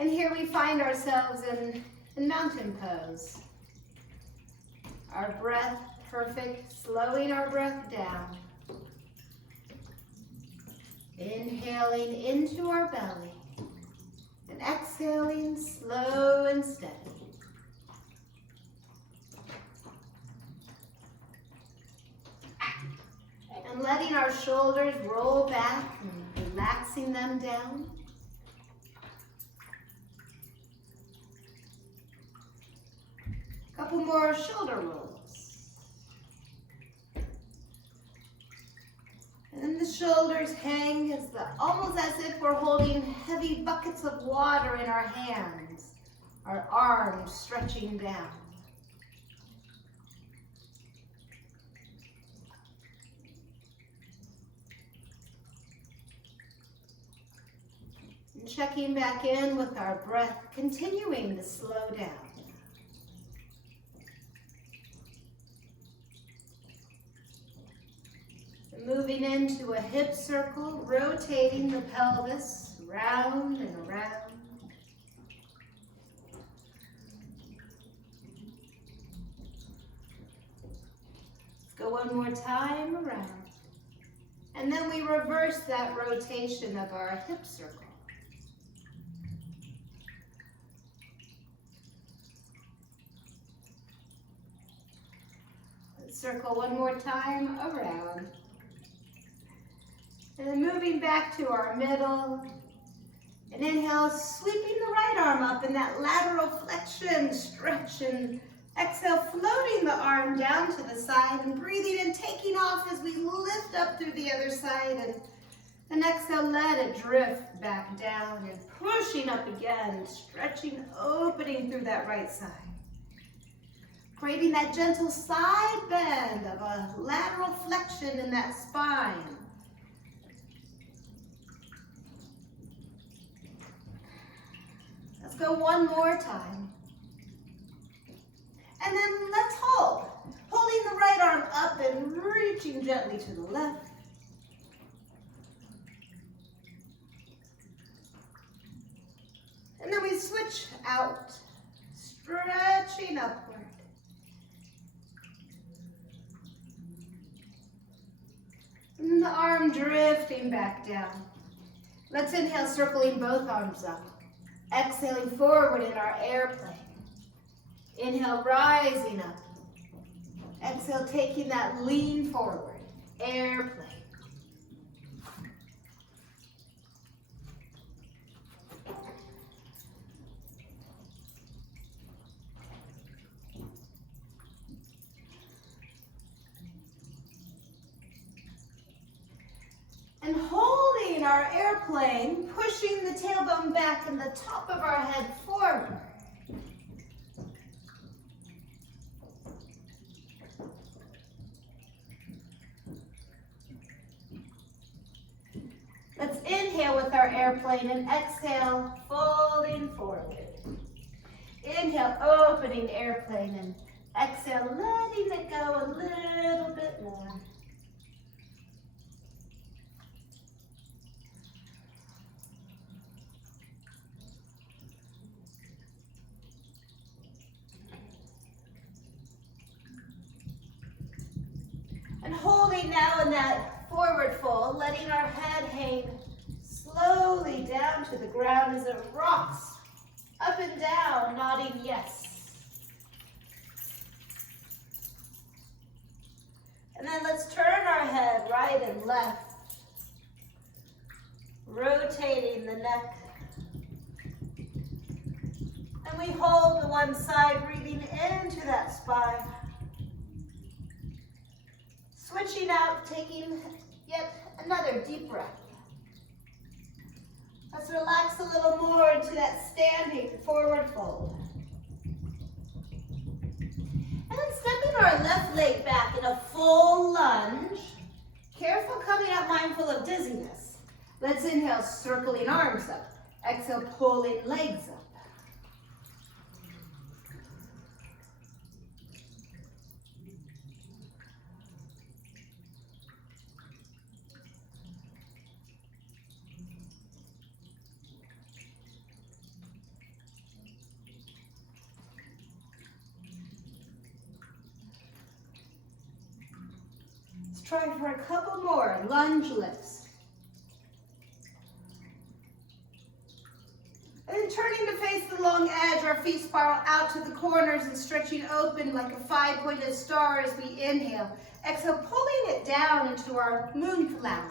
And here we find ourselves in mountain pose. Our breath perfect, slowing our breath down. Inhaling into our belly and exhaling slow and steady. And letting our shoulders roll back and relaxing them down. Couple more shoulder rolls. And then the shoulders hang almost as if we're holding heavy buckets of water in our hands. Our arms stretching down. And checking back in with our breath, continuing to slow down. Moving into a hip circle, rotating the pelvis round and around. Let's go one more time around. And then we reverse that rotation of our hip circle. Let's circle one more time around. And then moving back to our middle. And inhale, sweeping the right arm up in that lateral flexion, stretch. And exhale, floating the arm down to the side and breathing and taking off as we lift up through the other side. And exhale, let it drift back down and pushing up again, stretching, opening through that right side. Creating that gentle side bend of a lateral flexion in that spine. Let's go one more time. And then let's hold. Holding the right arm up and reaching gently to the left. And then we switch out, stretching upward. And then the arm drifting back down. Let's inhale, circling both arms up. Exhaling forward in our airplane. Inhale, rising up. Exhale, taking that lean forward, airplane. And holding our airplane, pushing the tailbone back and the top of our head forward. Let's inhale with our airplane and exhale, folding forward. Inhale, opening airplane, and exhale, letting it go a little bit more. And holding now in that forward fold, letting our head hang slowly down to the ground as it rocks up and down, nodding yes. And then let's turn our head right and left, rotating the neck. And we hold to one side, breathing into that spine. Switching out, taking yet another deep breath. Let's relax a little more into that standing forward fold. And then stepping our left leg back in a full lunge. Careful coming up, mindful of dizziness. Let's inhale, circling arms up. Exhale, pulling legs up. try for a couple more lunge lifts. And then turning to face the long edge, our feet spiral out to the corners and stretching open like a five-pointed star as we inhale. Exhale, pulling it down into our moonflower.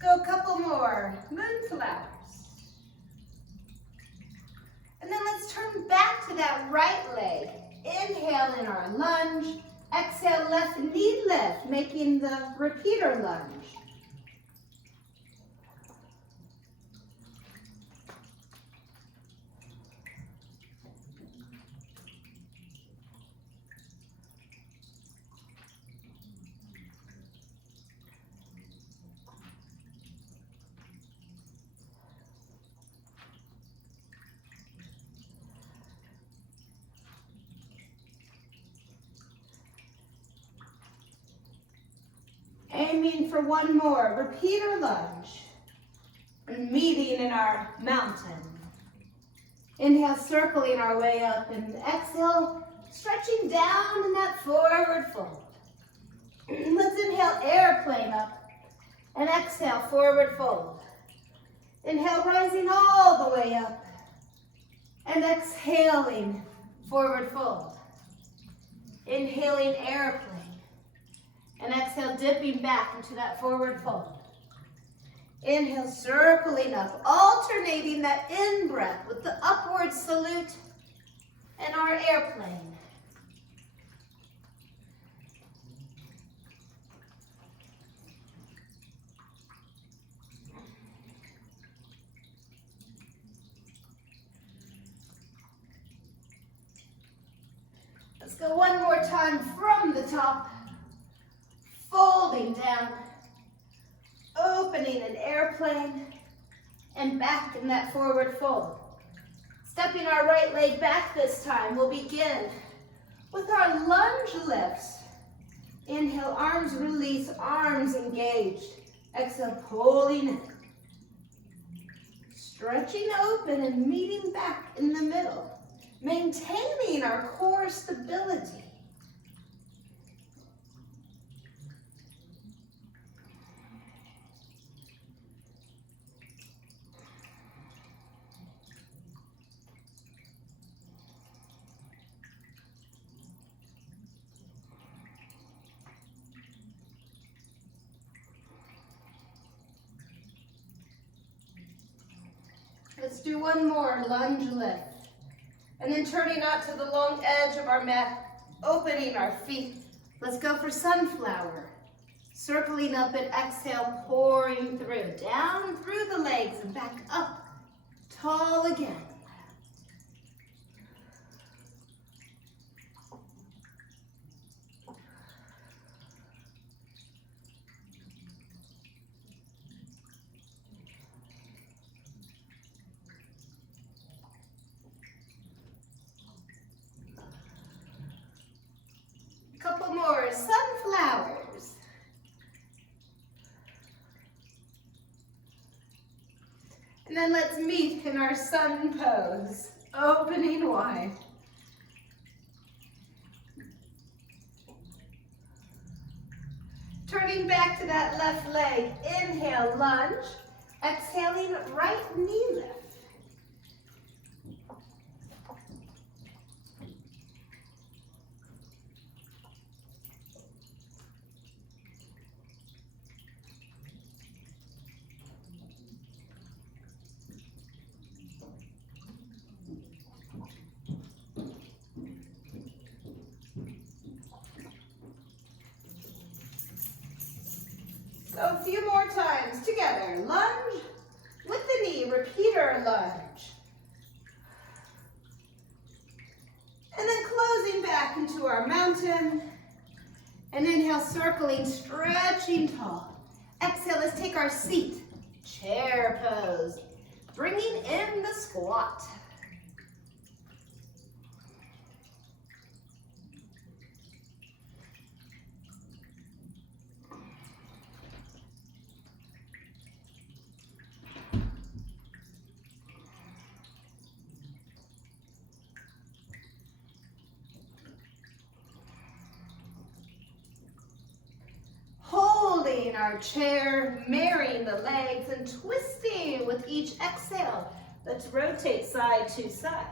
Go a couple more moonflowers. And then let's turn back to that right leg. Inhale in our lunge. Exhale, left knee lift, making the repeater lunge. Aiming for one more, repeater lunge, and meeting in our mountain. Inhale, circling our way up, and exhale, stretching down in that forward fold. Let's inhale, airplane up, and exhale, forward fold. Inhale, rising all the way up, and exhaling, forward fold. Inhaling, airplane. And exhale, dipping back into that forward fold. Inhale, circling up, alternating that in-breath with the upward salute and our airplane. Let's go one more time from the top. Folding down, opening an airplane, and back in that forward fold. Stepping our right leg back this time, we'll begin with our lunge lifts. Inhale, arms release, arms engaged. Exhale, pulling in. Stretching open and meeting back in the middle. Maintaining our core stability. Let's do one more lunge lift. And then turning out to the long edge of our mat, opening our feet. Let's go for sunflower. Circling up and exhale, pouring through. Down through the legs and back up. Tall again. Couple more sunflowers. And then let's meet in our sun pose, opening wide. Turning back to that left leg, inhale, lunge. Exhaling, right knee lift. So a few more times together. Lunge with the knee, repeater lunge. And then closing back into our mountain. And inhale, circling, stretching tall. Exhale, let's take our seat. Chair pose. Bringing in the squat. Holding our chair, marrying the legs and twisting with each exhale. Let's rotate side to side.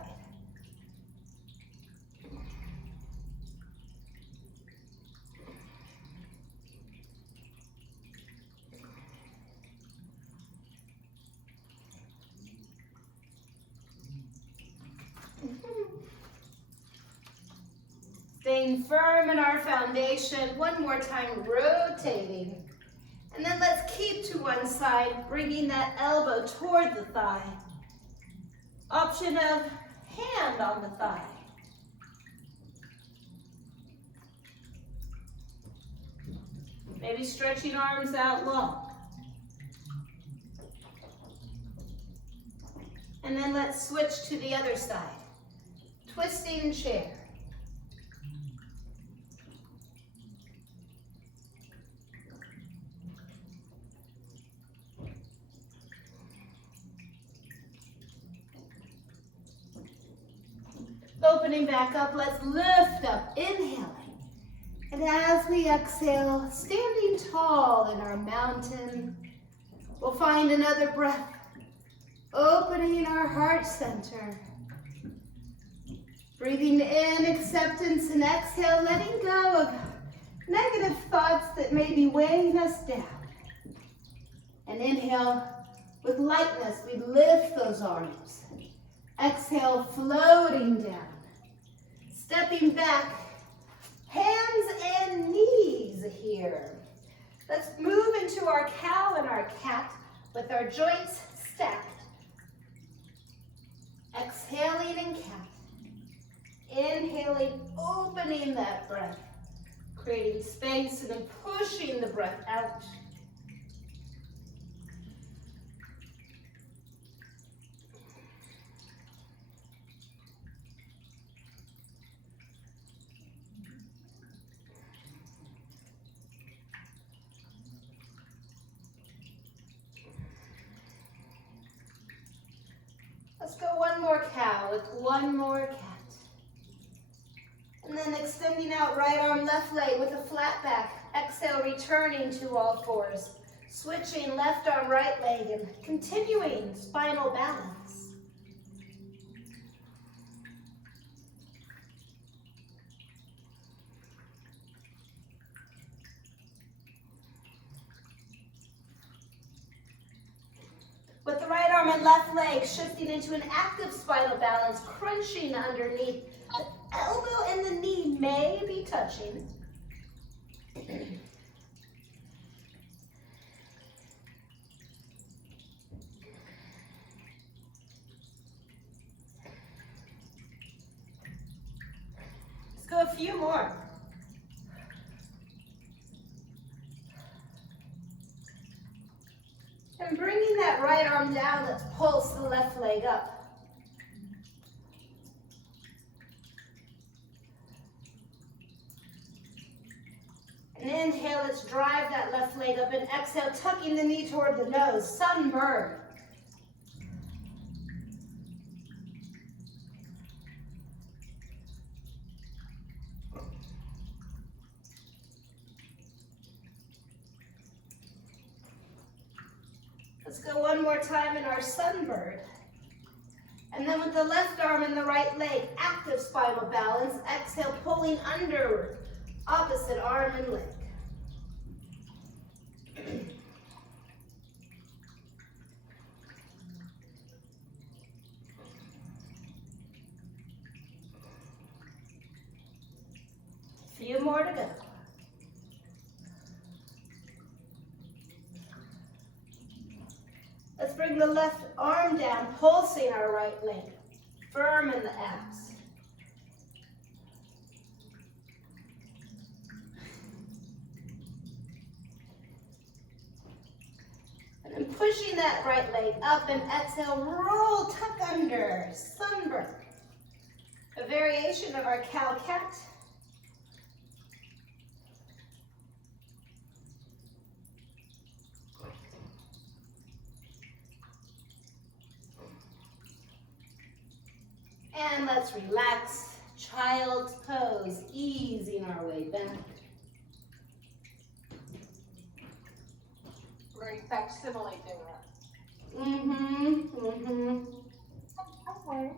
Staying firm in our foundation. One more time, rotating. And then let's keep to one side, bringing that elbow toward the thigh. Option of hand on the thigh. Maybe stretching arms out long. And then let's switch to the other side. Twisting chair. Opening back up, let's lift up, inhaling. And as we exhale, standing tall in our mountain, we'll find another breath, opening our heart center. Breathing in, acceptance, and exhale, letting go of negative thoughts that may be weighing us down. And inhale, with lightness, we lift those arms. Exhale, floating down. Stepping back, hands and knees here. Let's move into our cow and our cat with our joints stacked. Exhaling in cat. Inhaling, opening that breath. Creating space and then pushing the breath out. Let's go one more cow with one more cat. And then extending out right arm, left leg with a flat back. Exhale, returning to all fours. Switching left arm, right leg, and continuing spinal balance. With the right arm and left leg shifting into an active spinal balance, crunching underneath. The elbow and the knee may be touching. Let's go a few more. And bringing that right arm down, let's pulse the left leg up. And inhale, let's drive that left leg up, and exhale, tucking the knee toward the nose, sunbird. Let's go one more time in our sunbird. And then with the left arm and the right leg, active spinal balance. Exhale, pulling underward, opposite arm and leg. A few more to go. Let's bring the left arm down, pulsing our right leg, firm in the abs. pushing that right leg up, and exhale, roll, tuck under, sunburn. A variation of our cow-cat. And let's relax, child's pose, easing our way back. Very facsimile there. Okay.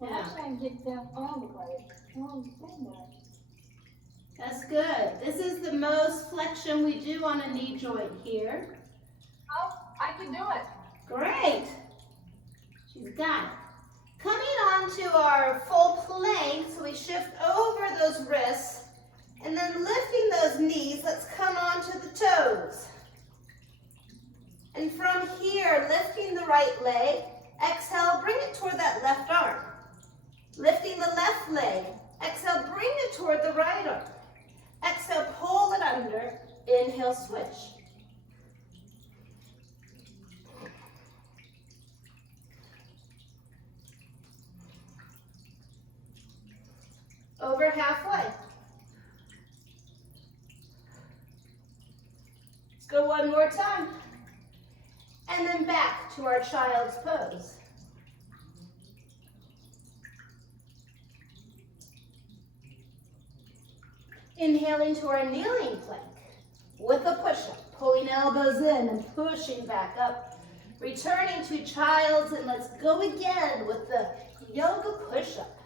Well, Yeah. I'm trying to get down all the way. Oh, goodness. That's good. This is the most flexion we do on a knee joint here. Oh, I can do it. Great. She's got it. Coming on to our full plank, so we shift over those wrists, and then lifting those knees, let's come onto the toes. And from here, lifting the right leg, exhale, bring it toward that left arm. Lifting the left leg, exhale, bring it toward the right arm. Exhale, pull it under, inhale, switch. Over halfway. Let's go one more time. And then back to our child's pose. Inhaling to our kneeling plank with a push-up, pulling elbows in and pushing back up. Returning to child's, and let's go again with the yoga push-up.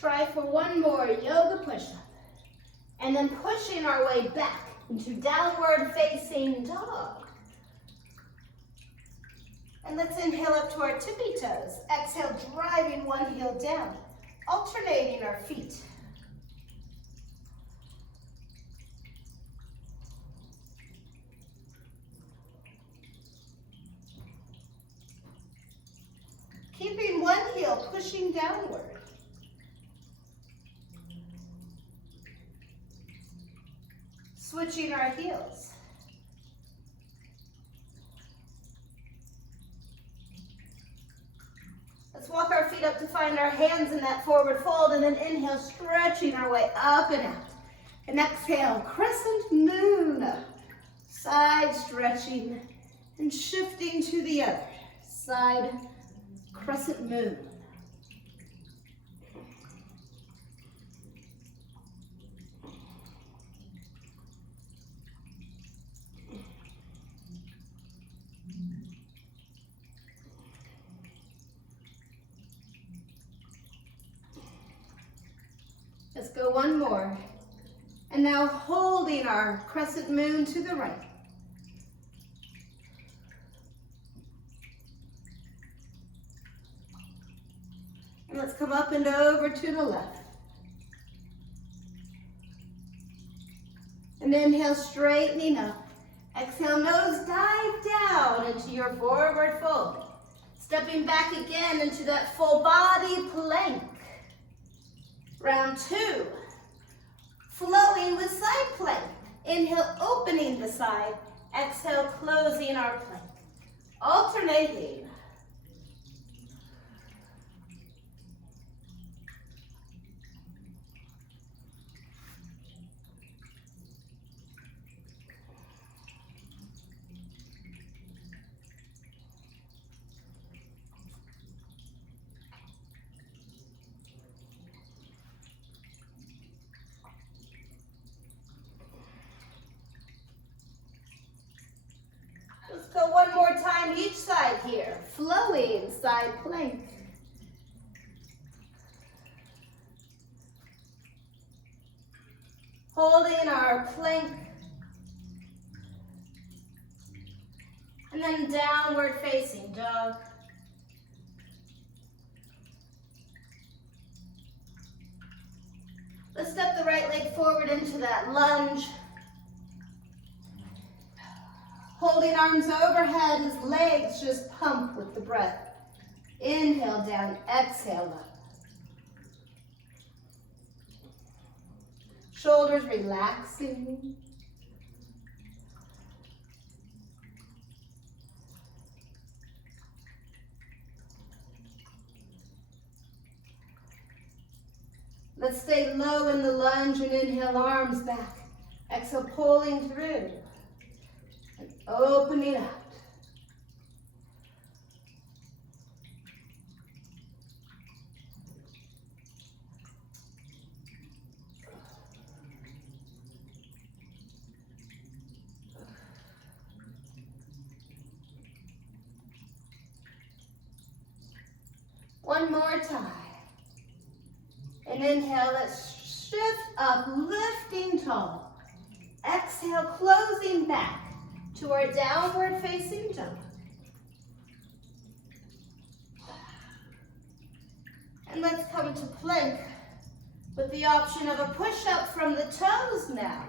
Try for one more yoga push-up. And then pushing our way back into downward facing dog. And let's inhale up to our tippy toes. Exhale, driving one heel down, alternating our feet. Keeping one heel pushing downward. Switching our heels. Let's walk our feet up to find our hands in that forward fold, and then inhale, stretching our way up and out. And exhale, crescent moon. Side stretching and shifting to the other side, crescent moon. Let's go one more. And now holding our crescent moon to the right. And let's come up and over to the left. And inhale, straightening up. Exhale, nose dive down into your forward fold. Stepping back again into that full body plank. Round two. Flowing with side plank. Inhale, opening the side. Exhale, closing our plank. Alternating. Let's go one more time each side here. Flowing side plank. Holding our plank. And then downward facing dog. Let's step the right leg forward into that lunge. Holding arms overhead as legs just pump with the breath. Inhale down, exhale up. Shoulders relaxing. Let's stay low in the lunge and inhale, arms back. Exhale, pulling through and opening up. One more time. And inhale, let's shift up, lifting tall. Exhale, closing back to our downward facing dog. And let's come to plank with the option of a push-up from the toes now.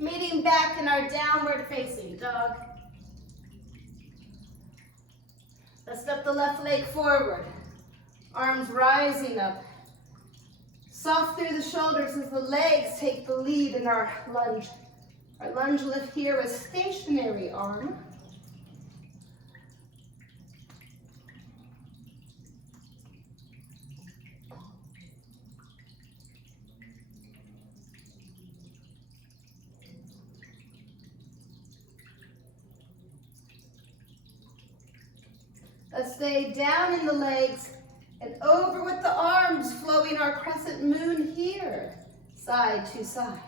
Meeting back in our downward facing dog. Let's step the left leg forward. Arms rising up. Soft through the shoulders as the legs take the lead in our lunge. Our lunge lift here with stationary arm. Let's stay down in the legs and over with the arms, flowing our crescent moon here, side to side.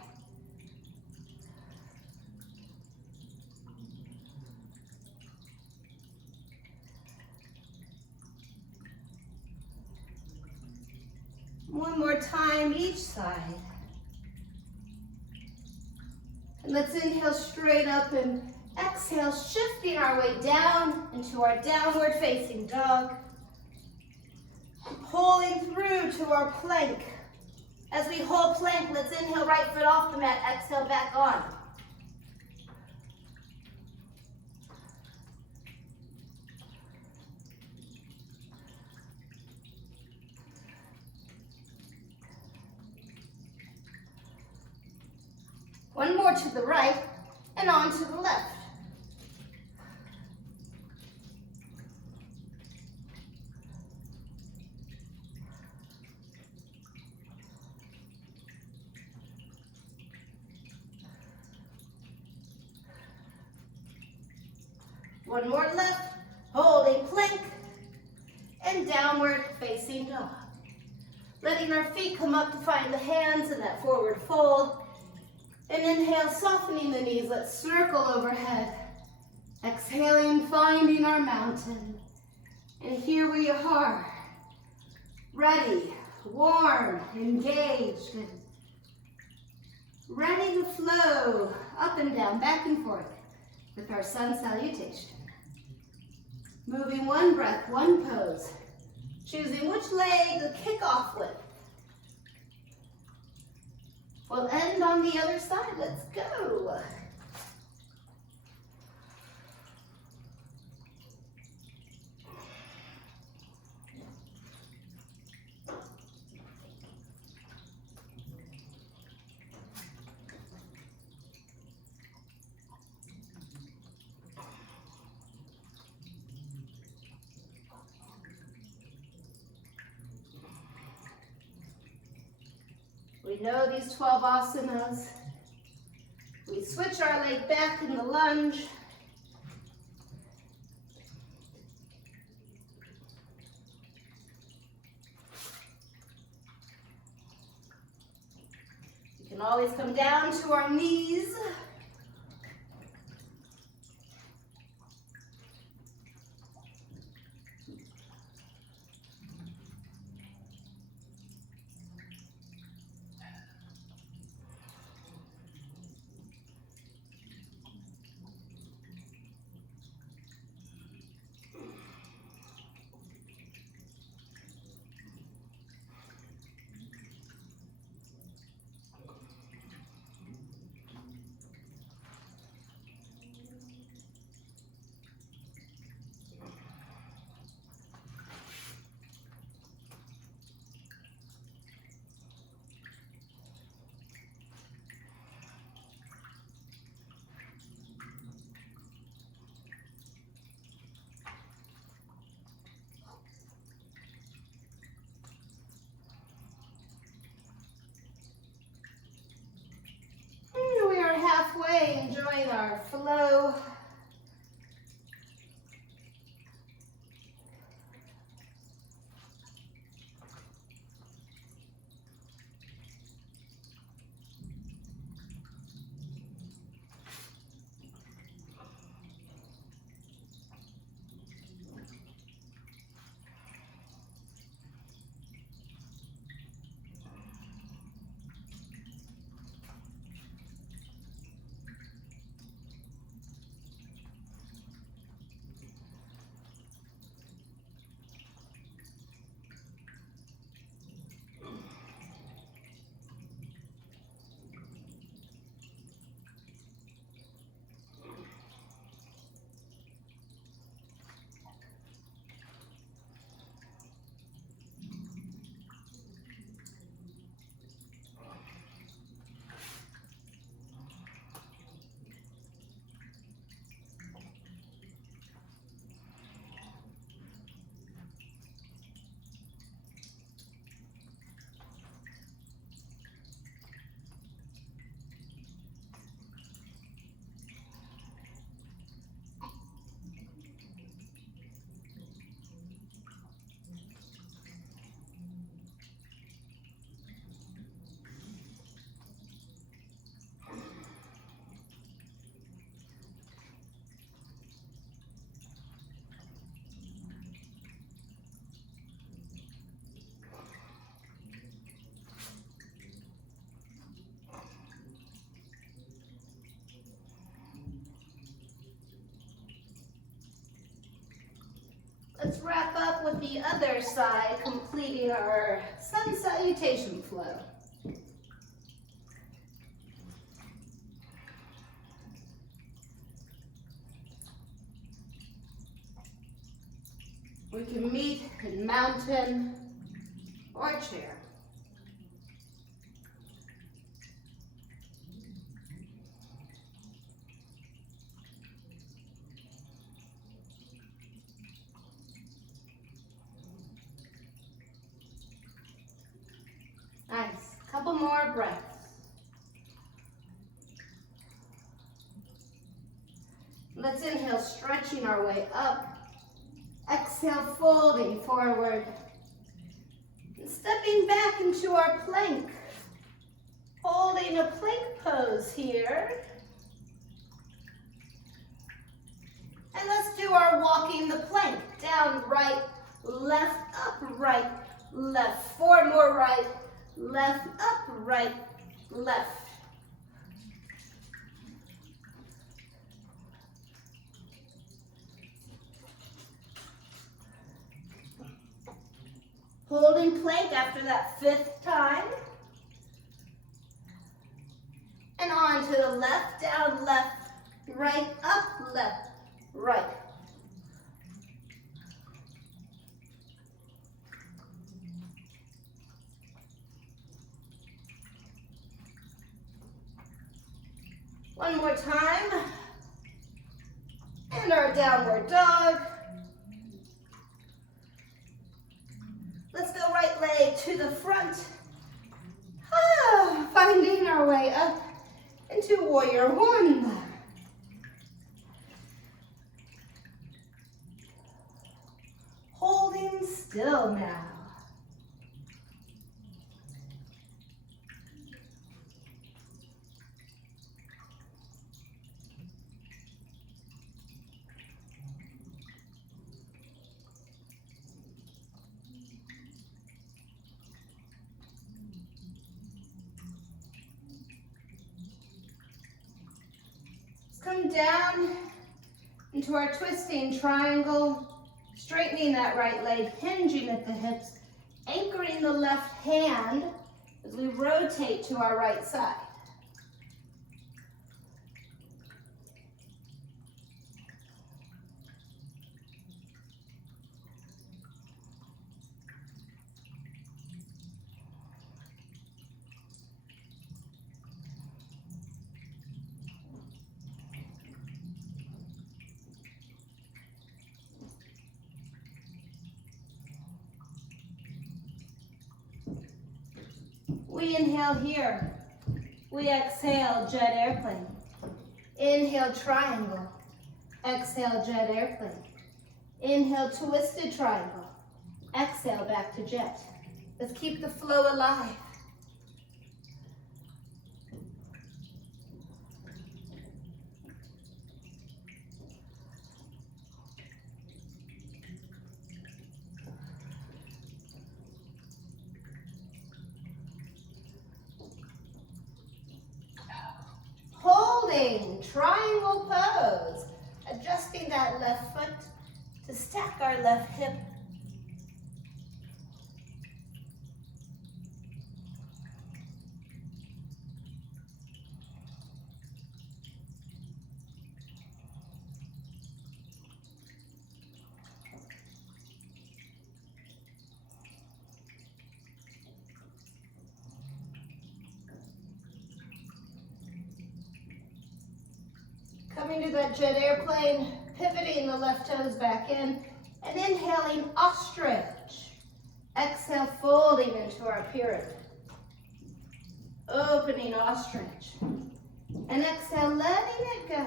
One more time each side. And let's inhale straight up and exhale, shifting our way down into our downward facing dog. Pulling through to our plank. As we hold plank, let's inhale right foot off the mat, exhale back on. One more to the right and on to the left. One more left, holding plank, and downward facing dog. Letting our feet come up to find the hands in that forward fold. And inhale, softening the knees, let's circle overhead. Exhaling, finding our mountain. And here we are, ready, warm, engaged, and ready to flow up and down, back and forth with our sun salutation. Moving one breath, one pose, choosing which leg to kick off with. We'll end on the other side. Let's go. We know these 12 asanas. We switch our leg back in the lunge. You can always come down to our knees. We are halfway enjoying our flow. Let's wrap up with the other side, completing our sun salutation flow. We can meet in mountain or chair. Nice. Couple more breaths. Let's inhale, stretching our way up. Exhale, folding forward. And stepping back into our plank. Holding a plank pose here. And let's do our walking the plank. Down, right, left, up, right, left. 4 more right, left, up, right, left. Holding plank after that 5th time. And on to the left, down, left, right, up, left, right. One more time. And our downward dog. Let's go right leg to the front. Finding our way up into warrior 1. Holding still now. Coming down into our twisting triangle, straightening that right leg, hinging at the hips, anchoring the left hand as we rotate to our right side. We inhale here. We exhale, jet airplane. Inhale, triangle. Exhale, jet airplane. Inhale, twisted triangle. Exhale, back to jet. Let's keep the flow alive. Holding triangle pose, adjusting that left foot to stack our left hip. Coming to that jet airplane, pivoting the left toes back in, and inhaling ostrich. Exhale, folding into our pyramid. Opening ostrich. And exhale, letting it go.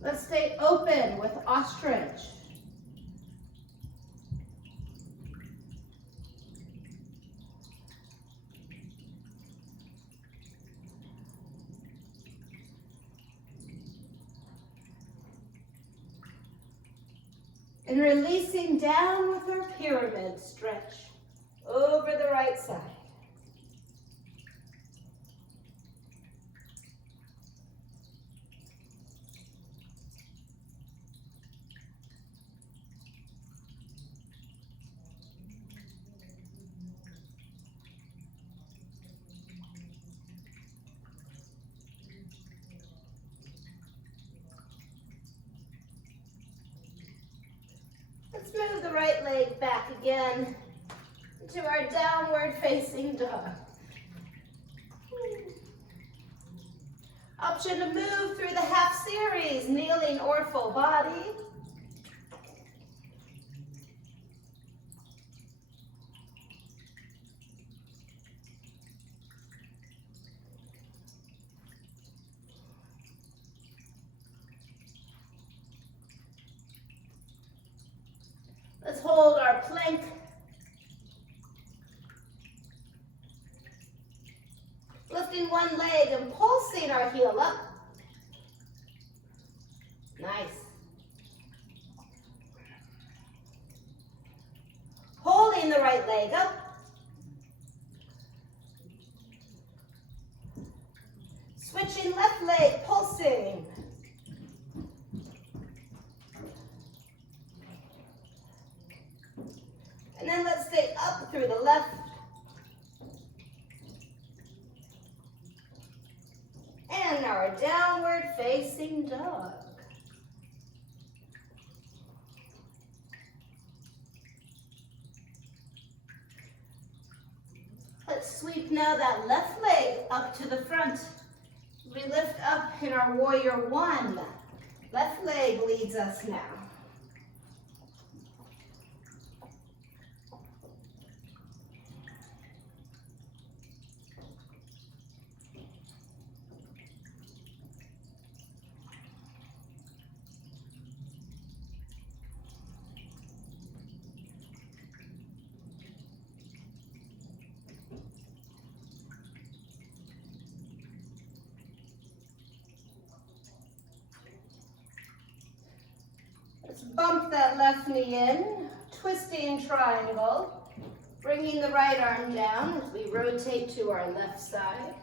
Let's stay open with ostrich. And releasing down with our pyramid stretch over the right side. Let's move the right leg back again to our downward facing dog. Option to move through the half series, kneeling or full body. Let's hold our plank. Lifting one leg and pulsing our heel up. Nice. Holding the right leg up. Switching left leg, pulsing. And then let's stay up through the left. And our downward facing dog. Let's sweep now that left leg up to the front. We lift up in our warrior one. Left leg leads us now. Let's bump that left knee in, twisting triangle, bringing the right arm down as we rotate to our left side.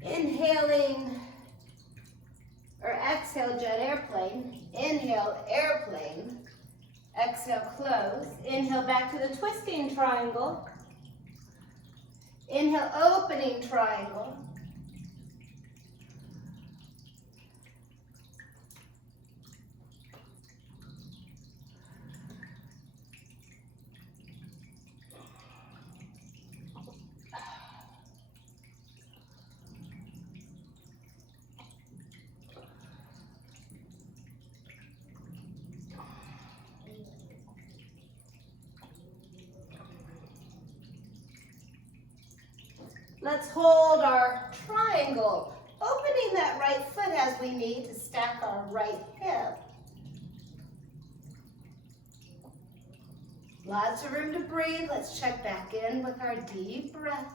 Inhaling, or exhale jet airplane. Inhale airplane. Exhale close. Inhale back to the twisting triangle. Inhale opening triangle. Let's hold our triangle, opening that right foot as we need to stack our right hip. Lots of room to breathe. Let's check back in with our deep breath.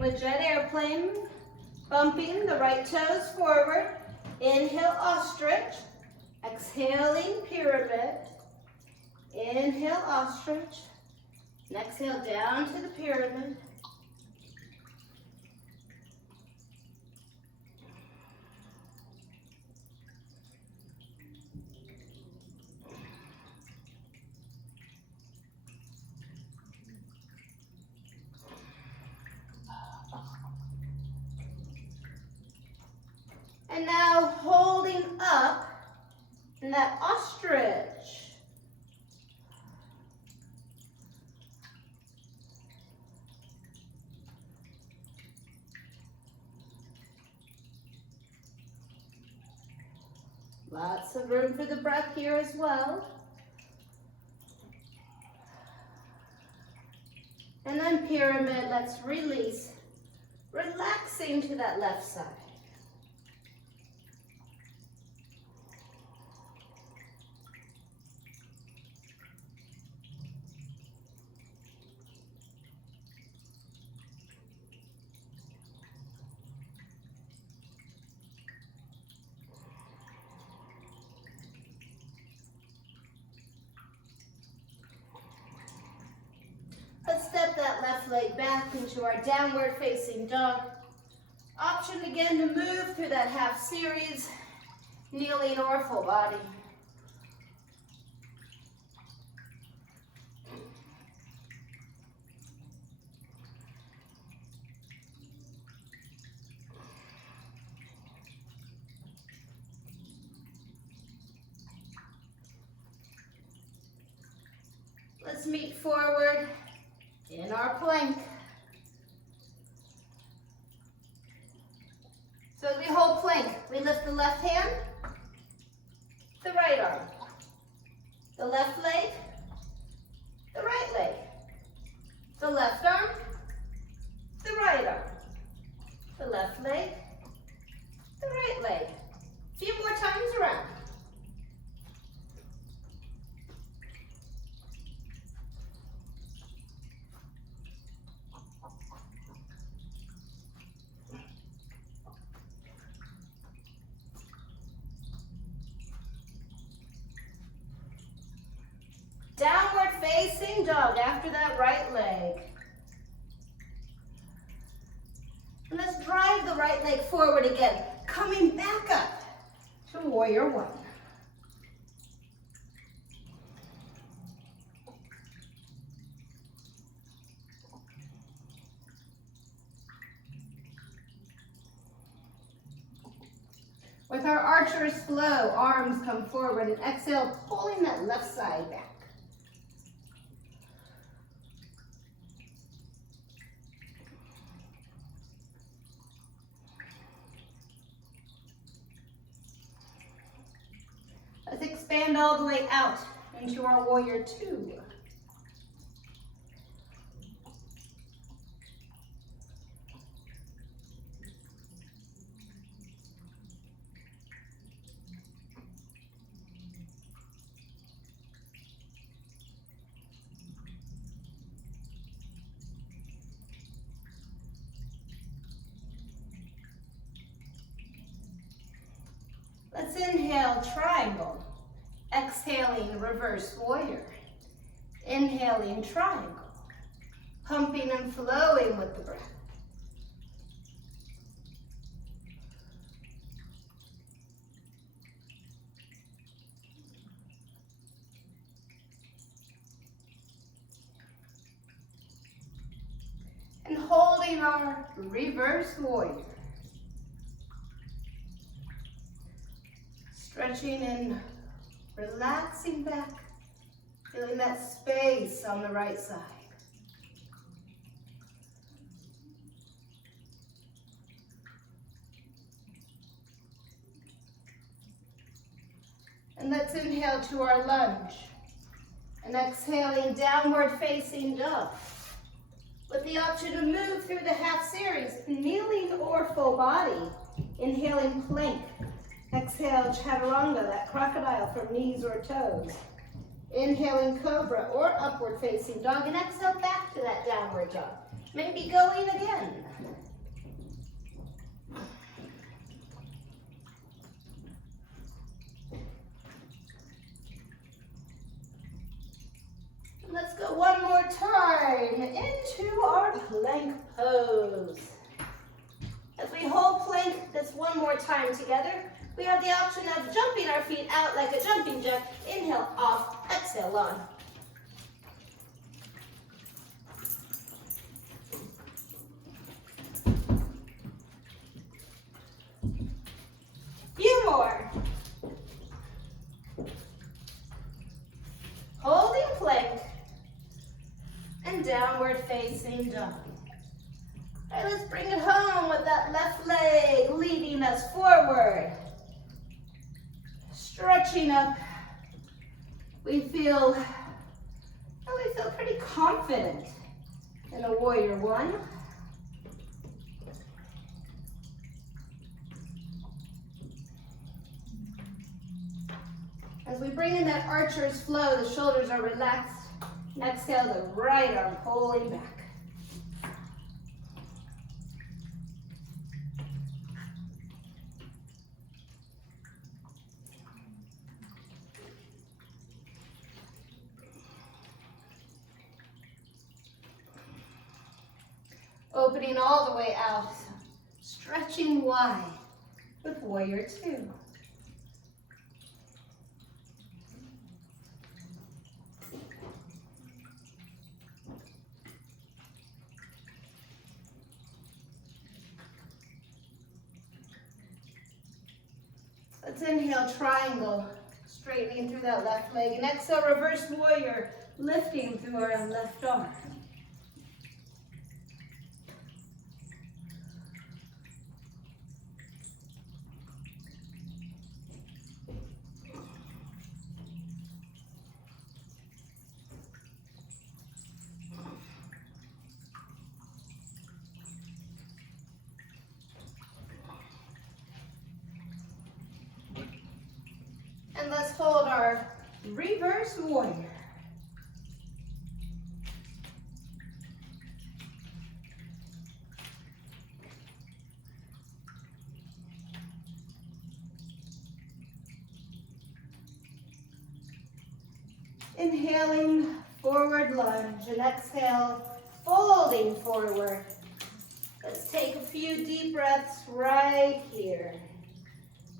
With jet airplane, bumping the right toes forward. Inhale, ostrich. Exhaling, pyramid. Inhale, ostrich. And exhale down to the pyramid. And now holding up in that ostrich. Lots of room for the breath here as well. And then pyramid, let's release, relaxing to that left side. Let's step that left leg back into our downward facing dog. Option again to move through that half series, kneeling or full body. Let's meet forward in our plank. So as we hold plank, we lift the left hand, the right arm, the left leg, the right leg, the left arm, the right arm, the left leg, the right leg. A few more times around. Downward facing dog after that right leg. And let's drive the right leg forward again, coming back up to warrior one. With our archer's flow, arms come forward and exhale, pulling that left side back. Let's expand all the way out into our warrior two. Let's inhale, triangle. Exhaling, reverse warrior. Inhaling, triangle. Pumping and flowing with the breath. And holding our reverse warrior. Stretching and relaxing back, feeling that space on the right side. And let's inhale to our lunge. And exhaling, downward facing dog. With the option to move through the half series, kneeling or full body. Inhaling, plank. Exhale, chaturanga, that crocodile from knees or toes. Inhaling, cobra or upward facing dog, and exhale back to that downward dog. Maybe going again. Let's go one more time into our plank pose. As we hold plank this one more time together, we have the option of jumping our feet out like a jumping jack. Inhale, off, exhale, on. Few more. Holding plank and downward facing dog. All right, let's bring it home with that left leg leading us forward. Stretching up, we feel pretty confident in a warrior one. As we bring in that archer's flow, the shoulders are relaxed. Exhale, the right arm pulling back. Opening all the way out, stretching wide with warrior two. Let's inhale, triangle, straightening through that left leg, and exhale, reverse warrior, lifting through our left arm. And let's hold our reverse warrior. Inhaling, forward lunge, and exhale, folding forward. Let's take a few deep breaths right here.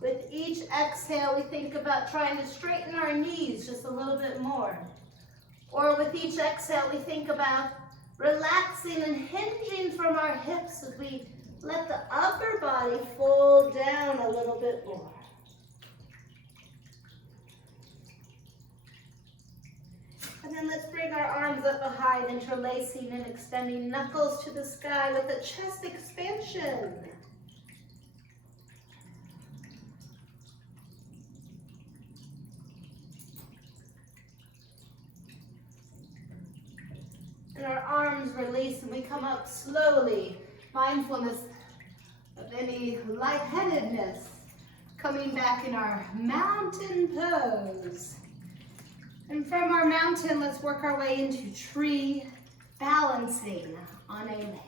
With each exhale, we think about trying to straighten our knees just a little bit more. Or with each exhale, we think about relaxing and hinging from our hips as we let the upper body fold down a little bit more. And then let's bring our arms up behind, interlacing and extending knuckles to the sky with a chest expansion. And our arms release and we come up slowly. Mindfulness of any lightheadedness. Coming back in our mountain pose. And from our mountain, let's work our way into tree, balancing on a leg.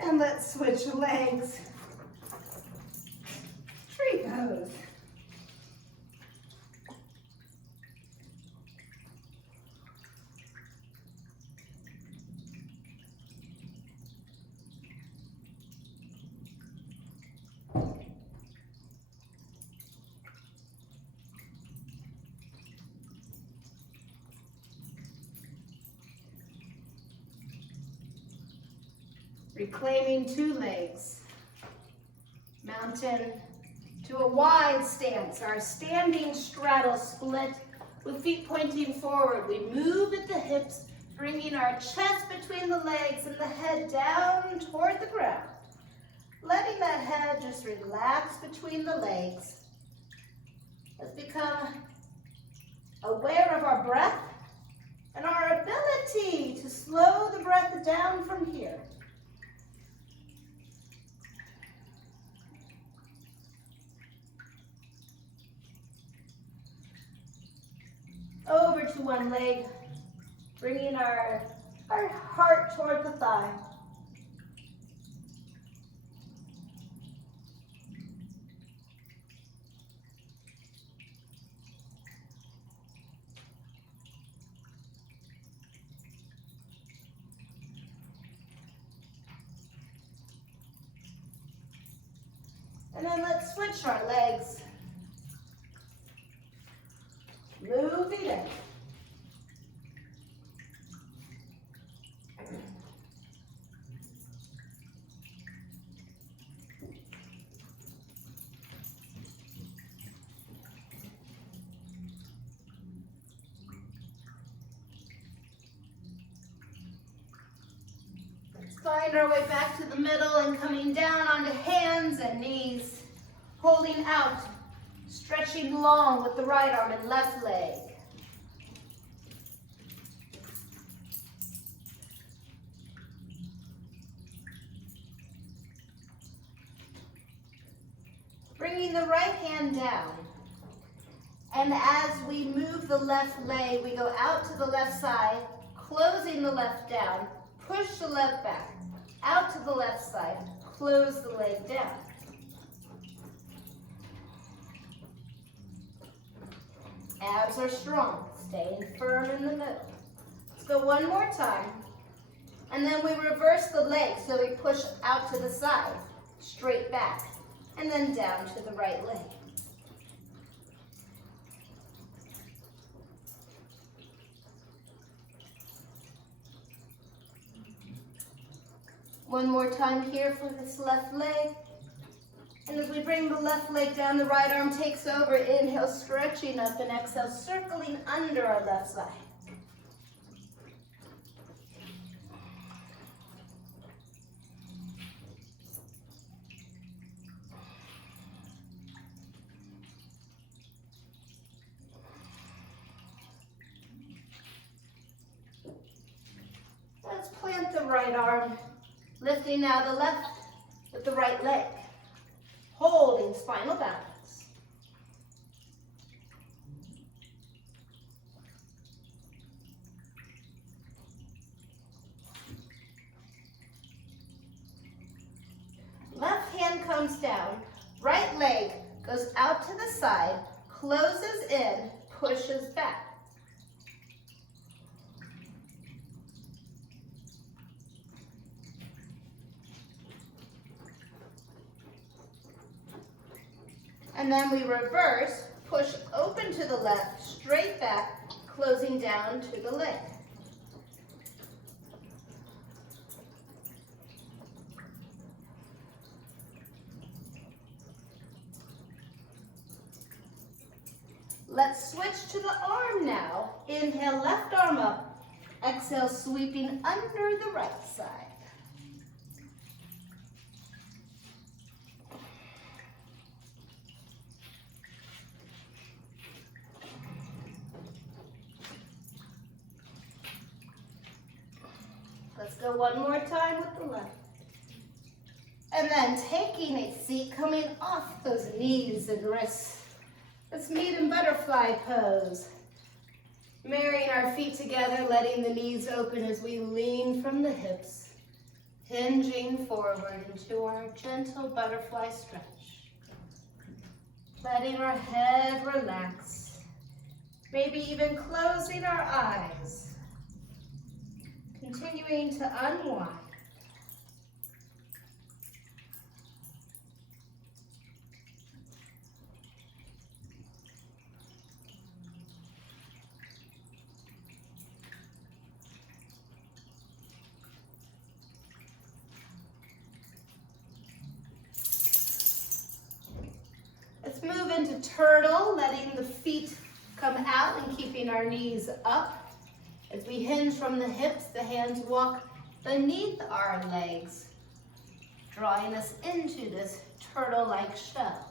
And let's switch legs. Tree pose. Reclaiming two legs. Mountain to a wide stance. Our standing straddle split with feet pointing forward. We move at the hips, bringing our chest between the legs and the head down toward the ground. Letting that head just relax between the legs. Let's become aware of our breath and our ability to slow the breath down from here. Over to one leg, bringing our heart toward the thigh. And then let's switch our legs. Moving in. Let's find our way back to the middle and coming down onto hands and knees, holding out. Stretching long with the right arm and left leg. Bringing the right hand down. And as we move the left leg, we go out to the left side, closing the left down, push the left back, out to the left side, close the leg down. Abs are strong, staying firm in the middle. Let's go one more time. And then we reverse the leg, so we push out to the side, straight back, and then down to the right leg. One more time here for this left leg. And as we bring the left leg down, the right arm takes over. Inhale, stretching up, and exhale, circling under our left side. Let's plant the right arm, lifting now the left with the right leg. Holding spinal balance. Left hand comes down, right leg goes out to the side, closes in, pushes back. And then we reverse, push open to the left, straight back, closing down to the leg. Let's switch to the arm now. Inhale, left arm up. Exhale, sweeping under the right side. Let's go one more time with the left. And then taking a seat, coming off those knees and wrists. Let's meet in butterfly pose. Marrying our feet together, letting the knees open as we lean from the hips, hinging forward into our gentle butterfly stretch. Letting our head relax, maybe even closing our eyes. Continuing to unwind. Let's move into turtle, letting the feet come out and keeping our knees up. As we hinge from the hips, the hands walk beneath our legs, drawing us into this turtle-like shell.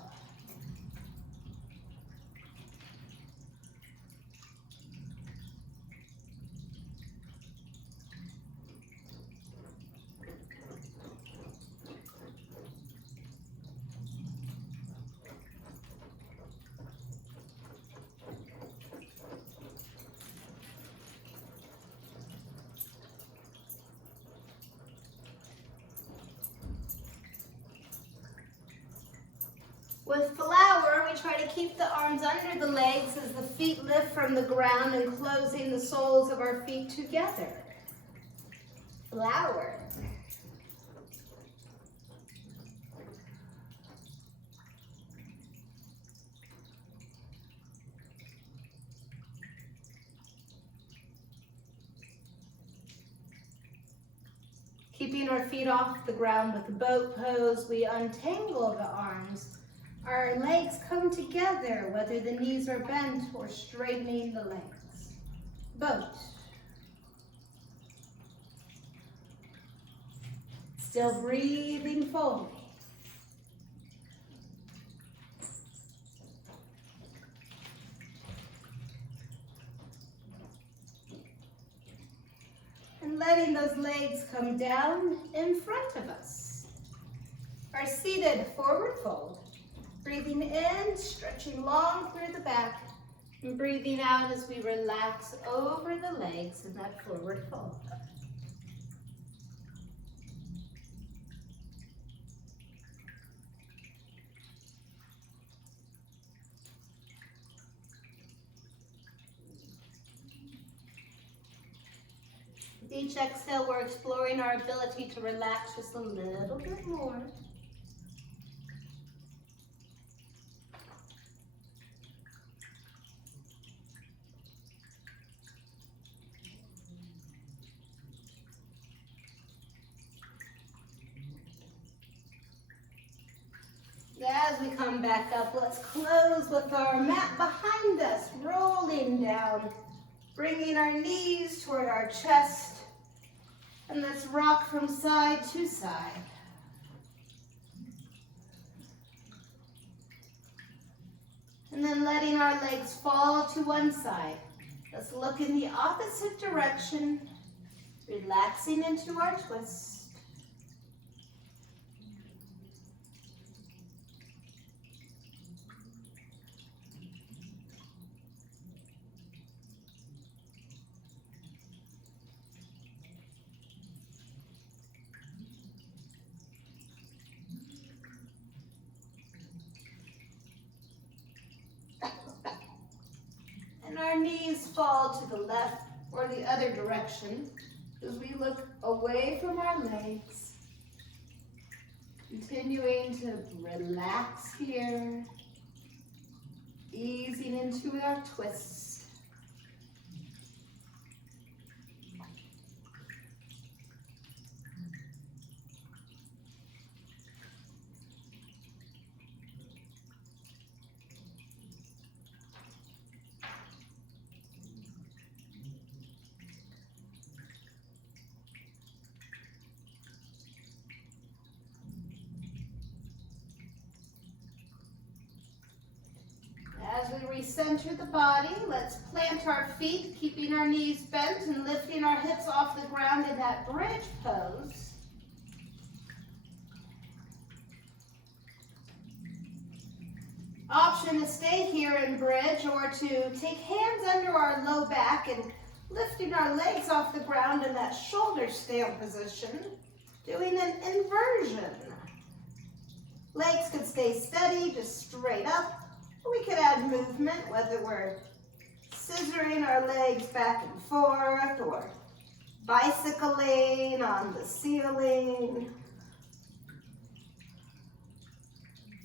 With flower, we try to keep the arms under the legs as the feet lift from the ground and closing the soles of our feet together. Flower. Keeping our feet off the ground with the boat pose, we untangle the arms. Our legs come together, whether the knees are bent or straightening the legs. Boat. Still breathing fully. And letting those legs come down in front of us. Our seated forward fold. Breathing in, stretching long through the back, and breathing out as we relax over the legs in that forward fold. With each exhale, we're exploring our ability to relax just a little bit more. As we come back up, let's close with our mat behind us, rolling down, bringing our knees toward our chest, and let's rock from side to side. And then letting our legs fall to one side. Let's look in the opposite direction, relaxing into our twist. And our knees fall to the left or the other direction as we look away from our legs. Continuing to relax here. Easing into our twists. As we recenter the body, let's plant our feet, keeping our knees bent and lifting our hips off the ground in that bridge pose. Option to stay here in bridge or to take hands under our low back and lifting our legs off the ground in that shoulder stand position, doing an inversion. Legs could stay steady, just straight up. We could add movement, whether we're scissoring our legs back and forth or bicycling on the ceiling,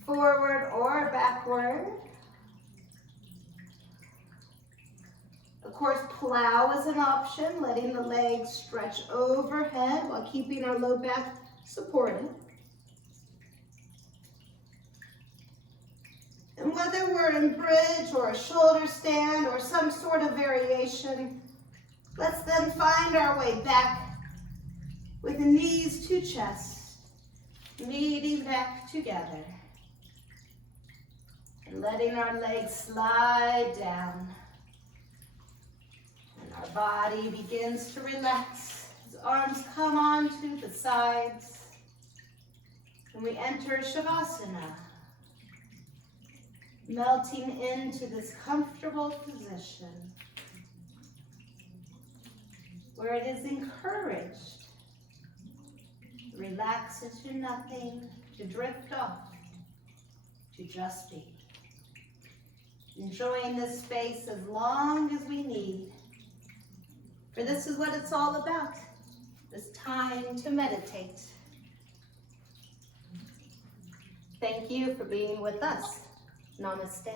forward or backward. Of course, plow is an option, letting the legs stretch overhead while keeping our low back supported. And whether we're in bridge or a shoulder stand or some sort of variation, let's then find our way back with the knees to chest, meeting back together. And letting our legs slide down. And our body begins to relax as arms come onto the sides. And we enter Shavasana, melting into this comfortable position where it is encouraged to relax into nothing, to drift off, to just be. Enjoying this space as long as we need, for this is what it's all about, this time to meditate. Thank you for being with us. Namaste.